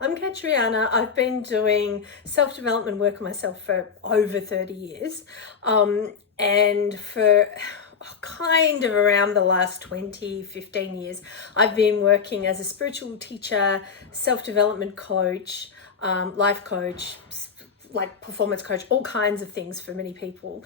I'm Katriana. I've been doing self-development work on myself for over 30 years. And for kind of around the last 20, 15 years, I've been working as a spiritual teacher, self-development coach, life coach, like performance coach, all kinds of things for many people.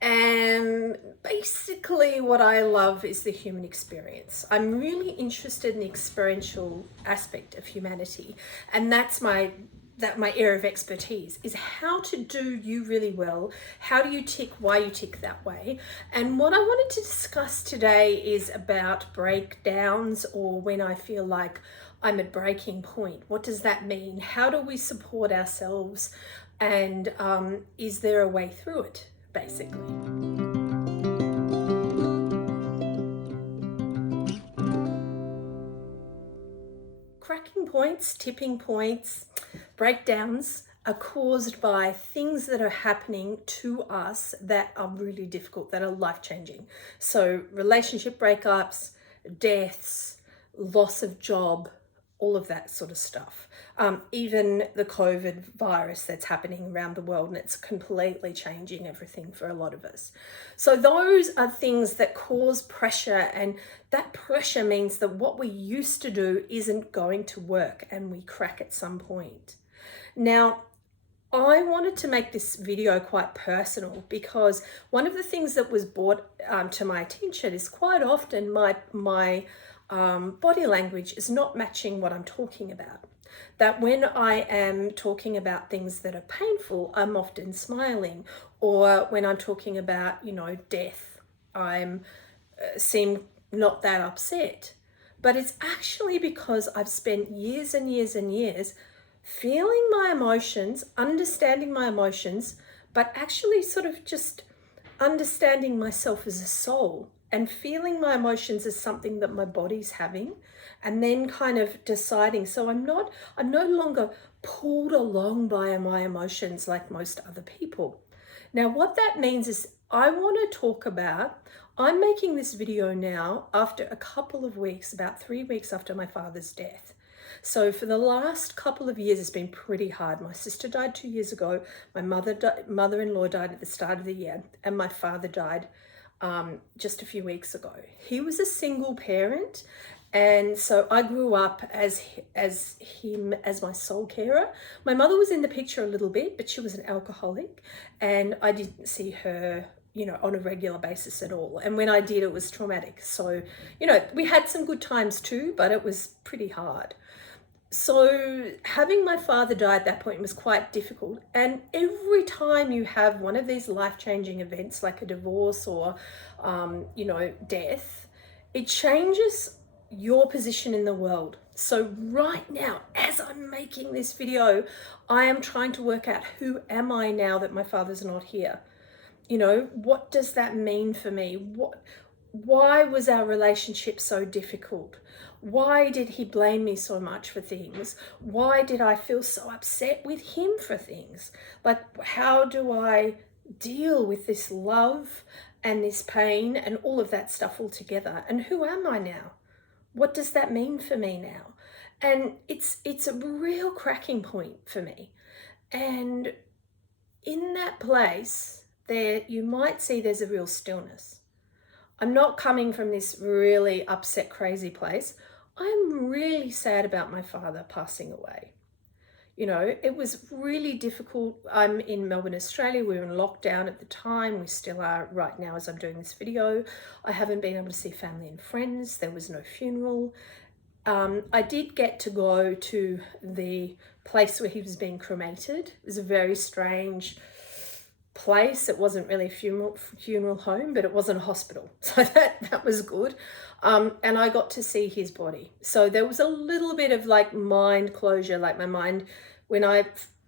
And basically what I love is the human experience. I'm really interested in the experiential aspect of humanity. And that's my area of expertise, is how to do you really well. How do you tick, why you tick that way. And what I wanted to discuss today is about breakdowns, or when I feel like I'm at breaking point. What does that mean? How do we support ourselves? And is there a way through it, basically? Cracking points, tipping points, breakdowns are caused by things that are happening to us that are really difficult, that are life-changing. So relationship breakups, deaths, loss of job, all of that sort of stuff. Even the COVID virus that's happening around the world, and it's completely changing everything for a lot of us. So those are things that cause pressure, and that pressure means that what we used to do isn't going to work, and we crack at some point. Now, I wanted to make this video quite personal because one of the things that was brought to my attention is quite often my body language is not matching what I'm talking about. That when I am talking about things that are painful, I'm often smiling, or when I'm talking about, death, I'm seem not that upset. But it's actually because I've spent years and years and years feeling my emotions, understanding my emotions, but actually sort of just understanding myself as a soul and feeling my emotions as something that my body's having, and then kind of deciding. So I'm no longer pulled along by my emotions like most other people. Now, what that means is I want to talk about, I'm making this video now after a couple of weeks, about 3 weeks after my father's death. So for the last couple of years, it's been pretty hard. My sister died 2 years ago. My mother-in-law died at the start of the year, and my father died just a few weeks ago. He was a single parent, and so I grew up as him as my sole carer. My mother was in the picture a little bit, but she was an alcoholic, and I didn't see her on a regular basis at all. And when I did, it was traumatic. So, we had some good times too, but it was pretty hard. So having my father die at that point was quite difficult. And every time you have one of these life-changing events like a divorce or, death, it changes your position in the world. So right now, as I'm making this video, I am trying to work out, who am I now that my father's not here? What does that mean for me? Why was our relationship so difficult? Why did he blame me so much for things? Why did I feel so upset with him for things? Like, how do I deal with this love and this pain and all of that stuff all together? And who am I now? What does that mean for me now? And it's a real cracking point for me. And in that place, there you might see there's a real stillness. I'm not coming from this really upset, crazy place. I'm really sad about my father passing away. It was really difficult. I'm in Melbourne, Australia. We were in lockdown at the time. We still are right now as I'm doing this video. I haven't been able to see family and friends. There was no funeral. I did get to go to the place where he was being cremated. It was a very strange place. It wasn't really a funeral home, but it wasn't a hospital, so that was good. And I got to see his body, so there was a little bit of like mind closure. Like my mind, when I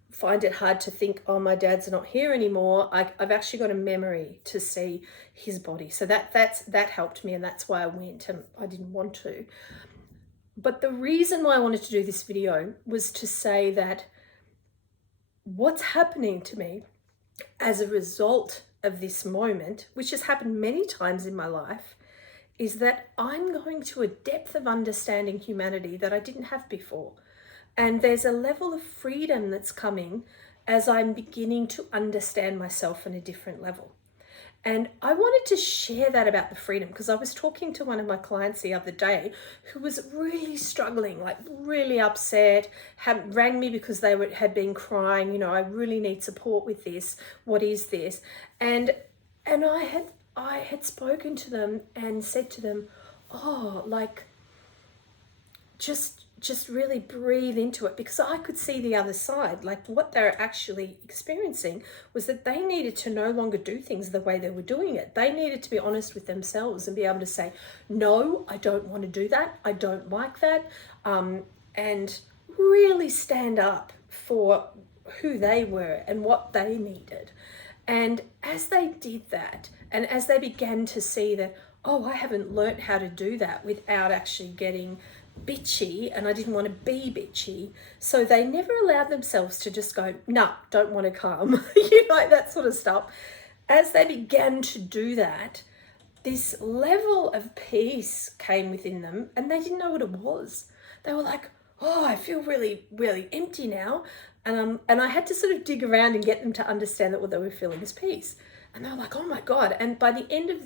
find it hard to think, oh, my dad's not here anymore, I've actually got a memory to see his body. So that helped me, and that's why I went, and I didn't want to. But the reason why I wanted to do this video was to say that what's happening to me as a result of this moment, which has happened many times in my life, is that I'm going to a depth of understanding humanity that I didn't have before. And there's a level of freedom that's coming as I'm beginning to understand myself on a different level. And I wanted to share that about the freedom, because I was talking to one of my clients the other day who was really struggling, like really upset, had rang me because had been crying, I really need support with this. What is this? And I had spoken to them and said to them, oh, like just really breathe into it, because I could see the other side. Like what they're actually experiencing was that they needed to no longer do things the way they were doing it. They needed to be honest with themselves and be able to say, no, I don't want to do that. I don't like that. And really stand up for who they were and what they needed. And as they did that, and as they began to see that, oh, I haven't learnt how to do that without actually getting bitchy, and I didn't want to be bitchy. So they never allowed themselves to just go, no, don't want to come, that sort of stuff. As they began to do that, this level of peace came within them, and they didn't know what it was. They were like, oh, I feel really, really empty now. And I had to sort of dig around and get them to understand that what they were feeling is peace. And they were like, oh my God. And by the end of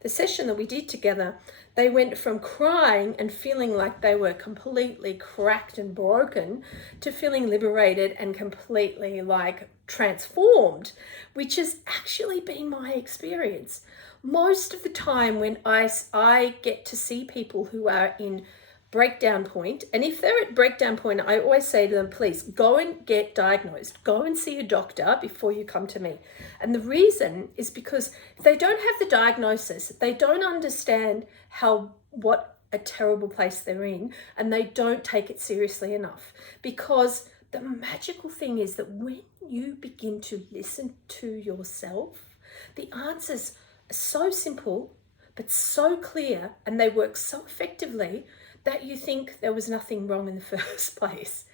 the session that we did together, they went from crying and feeling like they were completely cracked and broken to feeling liberated and completely like transformed, which has actually been my experience. Most of the time when I get to see people who are in breakdown point, and if they're at breakdown point, I always say to them, please go and get diagnosed, go and see a doctor before you come to me. And the reason is because if they don't have the diagnosis, they don't understand what a terrible place they're in, and they don't take it seriously enough. Because the magical thing is that when you begin to listen to yourself, the answers are so simple but so clear, and they work so effectively that you think there was nothing wrong in the first place.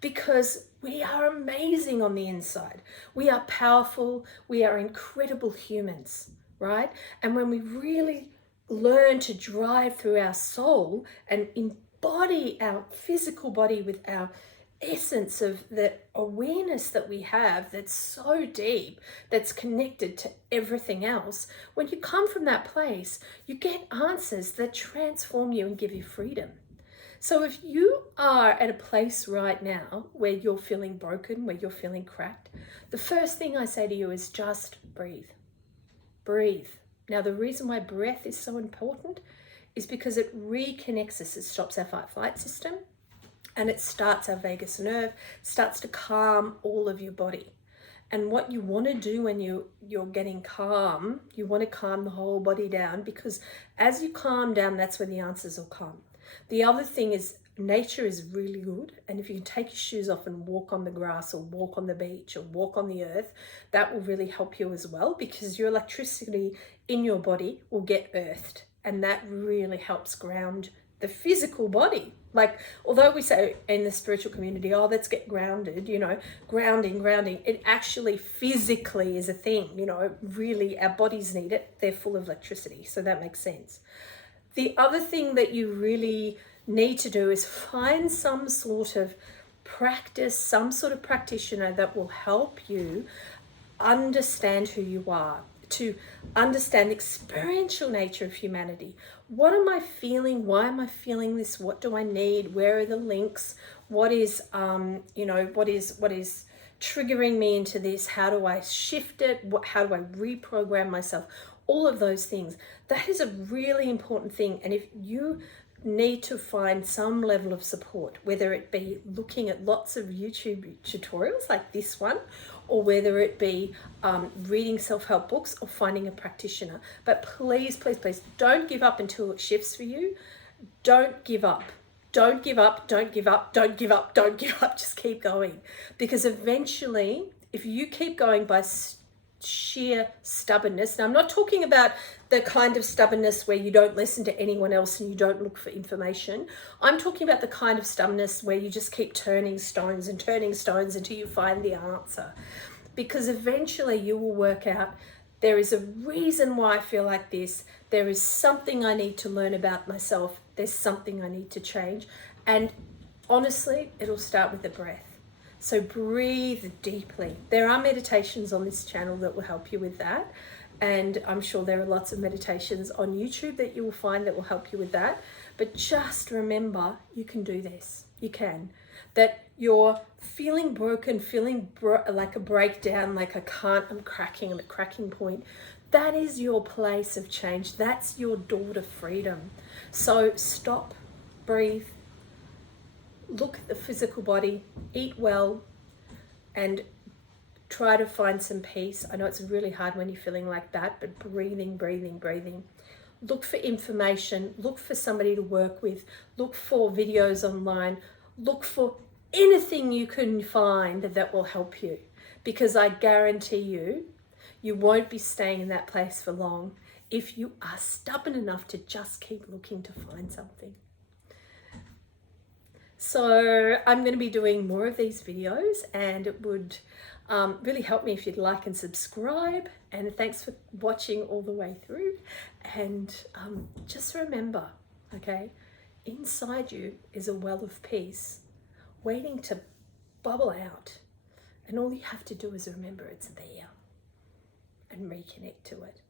Because we are amazing on the inside. We are powerful. We are incredible humans, right? And when we really learn to drive through our soul and embody our physical body with our essence of the awareness that we have that's so deep, that's connected to everything else, when you come from that place, you get answers that transform you and give you freedom. So if you are at a place right now where you're feeling broken, where you're feeling cracked, the first thing I say to you is just breathe. Breathe. Now, the reason why breath is so important is because it reconnects us. It stops our fight-flight system, and it starts our vagus nerve, starts to calm all of your body. And what you want to do when you're getting calm, you want to calm the whole body down, because as you calm down, that's when the answers will come. The other thing is nature is really good. And if you can take your shoes off and walk on the grass or walk on the beach or walk on the earth, that will really help you as well, because your electricity in your body will get earthed. And that really helps ground the physical body. Like, although we say in the spiritual community, oh, let's get grounded, grounding, it actually physically is a thing, really our bodies need it. They're full of electricity. So that makes sense. The other thing that you really need to do is find some sort of practice, some sort of practitioner that will help you understand who you are, to understand the experiential nature of humanity. What am I feeling? Why am I feeling this? What do I need? Where are the links? What is triggering me into this? How do I shift it? How do I reprogram myself? All of those things. That is a really important thing. And if you need to find some level of support, whether it be looking at lots of YouTube tutorials like this one, or whether it be reading self-help books or finding a practitioner. But please, please, please don't give up until it shifts for you. Don't give up. Don't give up, don't give up, don't give up, don't give up. Just keep going. Because eventually, if you keep going by sheer stubbornness. Now, I'm not talking about the kind of stubbornness where you don't listen to anyone else and you don't look for information. I'm talking about the kind of stubbornness where you just keep turning stones until you find the answer. Because eventually you will work out, there is a reason why I feel like this. There is something I need to learn about myself. There's something I need to change. And honestly, it'll start with the breath. So breathe deeply. There are meditations on this channel that will help you with that. And I'm sure there are lots of meditations on YouTube that you will find that will help you with that. But just remember, you can do this. You can. That you're feeling broken, feeling like a breakdown, like I'm cracking, I'm at cracking point. That is your place of change. That's your door to freedom. So stop, breathe, look at the physical body, eat well, and try to find some peace. I know it's really hard when you're feeling like that, but breathing, breathing, breathing. Look for information, look for somebody to work with, look for videos online, look for anything you can find that will help you. Because I guarantee you, you won't be staying in that place for long if you are stubborn enough to just keep looking to find something. So I'm going to be doing more of these videos, and it would really help me if you'd like and subscribe. And thanks for watching all the way through. And just remember, okay, inside you is a well of peace waiting to bubble out. And all you have to do is remember it's there and reconnect to it.